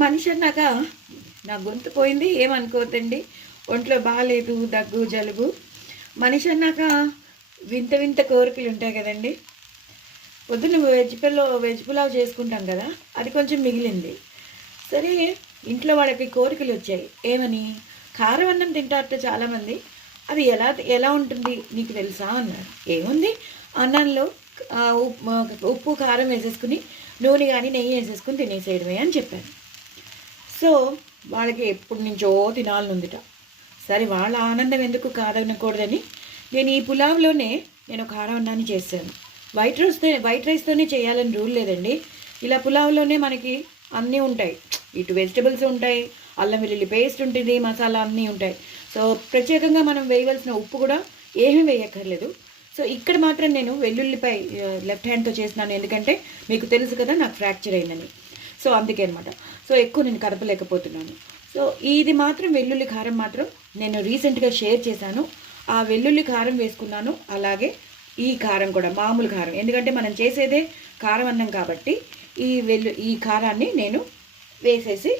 మనిషి అన్నాక నా గొంతు పోయింది, ఏమనుకోవద్దండి. ఒంట్లో బాగాలేదు, దగ్గు జలుబు. మనిషి అన్నాక వింత వింత కోరికలు ఉంటాయి కదండి. పొద్దున్న వెజ్ పులావ్ చేసుకుంటాం కదా, అది కొంచెం మిగిలింది. సరే, ఇంట్లో వాళ్ళకి కోరికలు వచ్చాయి. ఏమని? కారం అన్నం తింటారట చాలామంది. అది ఎలా ఎలా ఉంటుంది నీకు తెలుసా అన్నారు. ఏముంది, అన్నంలో ఉప్పు కారం వేసేసుకుని నూనె కానీ నెయ్యి వేసేసుకుని తినేసేయడమే అని చెప్పాను. సో వాళ్ళకి ఎప్పటి నుంచో తినాలనుందిట. సరే, వాళ్ళ ఆనందం ఎందుకు కాదనకూడదని నేను ఈ పులావ్లోనే నేను కారం అన్నాన్ని చేశాను. వైట్ రైస్తోనే చేయాలని రూల్ లేదండి. ఇలా పులావ్లోనే మనకి అన్నీ ఉంటాయి. ఇటు వెజిటబుల్స్ ఉంటాయి, అల్లం వెల్లుల్లి పేస్ట్ ఉంటుంది, మసాలా అన్నీ ఉంటాయి. సో ప్రత్యేకంగా మనం వేయవలసిన ఉప్పు కూడా ఏమీ వేయక్కర్లేదు. సో ఇక్కడ మాత్రం నేను వెల్లుల్లిపై లెఫ్ట్ హ్యాండ్తో చేసినాను, ఎందుకంటే మీకు తెలుసు కదా నాకు ఫ్రాక్చర్ అయిందని. సో అందుకే అనమాట. సో ఎక్కువ నేను కదపలేకపోతున్నాను. సో ఇది మాత్రం వెల్లుల్లి కారం మాత్రం నేను రీసెంట్గా షేర్ చేశాను. ఆ వెల్లుల్లి కారం వేసుకున్నాను. అలాగే ఈ కారం కూడా మామూలు కారం, ఎందుకంటే మనం చేసేదే కారం అన్నం కాబట్టి ఈ కారాన్ని నేను వేసేసి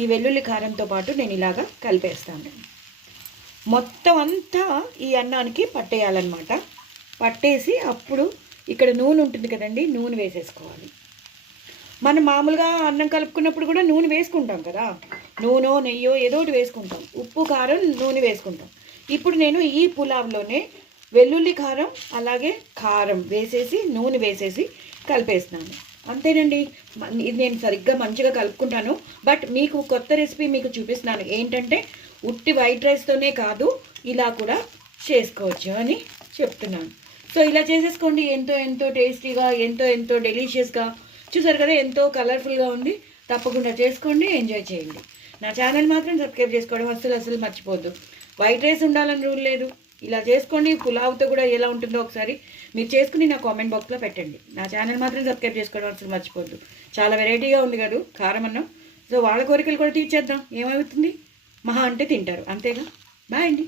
ఈ వెల్లుల్లి కారంతో పాటు నేను ఇలాగా కలిపేస్తాను. మొత్తం అంతా ఈ అన్నానికి పట్టేయాలన్నమాట. పట్టేసి అప్పుడు ఇక్కడ నూనె ఉంటుంది కదండి, నూనె వేసేసుకోవాలి. మనం మామూలుగా అన్నం కలుపుకున్నప్పుడు కూడా నూనె వేసుకుంటాం కదా, నూనె నెయ్యో ఏదో ఒకటి వేసుకుంటాం. ఉప్పు కారం నూనె వేసుకుంటాం. ఇప్పుడు నేను ఈ పులావ్లోనే వెల్లుల్లి కారం అలాగే కారం వేసేసి నూనె వేసేసి కలిపేస్తున్నాను. అంతేనండి. ఇది నేను సరిగ్గా మంచిగా కలుపుకుంటాను. బట్ మీకు కొత్త రెసిపీ మీకు చూపిస్తున్నాను. ఏంటంటే ఉట్టి వైట్ రైస్తోనే కాదు, ఇలా కూడా చేసుకోవచ్చు అని చెప్తున్నాను. సో ఇలా చేసేసుకోండి. ఎంతో ఎంతో టేస్టీగా, ఎంతో ఎంతో డెలీషియస్గా. చూసారు కదా, ఎంతో కలర్ఫుల్గా ఉంది. తప్పకుండా చేసుకోండి, ఎంజాయ్ చేయండి. నా ఛానల్ మాత్రం సబ్స్క్రైబ్ చేసుకోవడం అస్సలు మర్చిపోద్దు. వైట్ రైస్ ఉండాలని రూల్ లేదు. ఇలా చేసుకోండి. పులావ్తో కూడా ఎలా ఉంటుందో ఒకసారి మీరు చేసుకుని నా కామెంట్ బాక్స్లో పెట్టండి. నా ఛానల్ మాత్రం సబ్స్క్రైబ్ చేసుకోవడం అసలు మర్చిపోద్దు. చాలా వెరైటీగా ఉంది కదా కారం అన్నం. సో వాళ్ళ కోరికలు కూడా తీర్చేద్దాం. ఏమవుతుంది, మహా అంటే తింటారు, అంతేగా. బాయ్ అండి.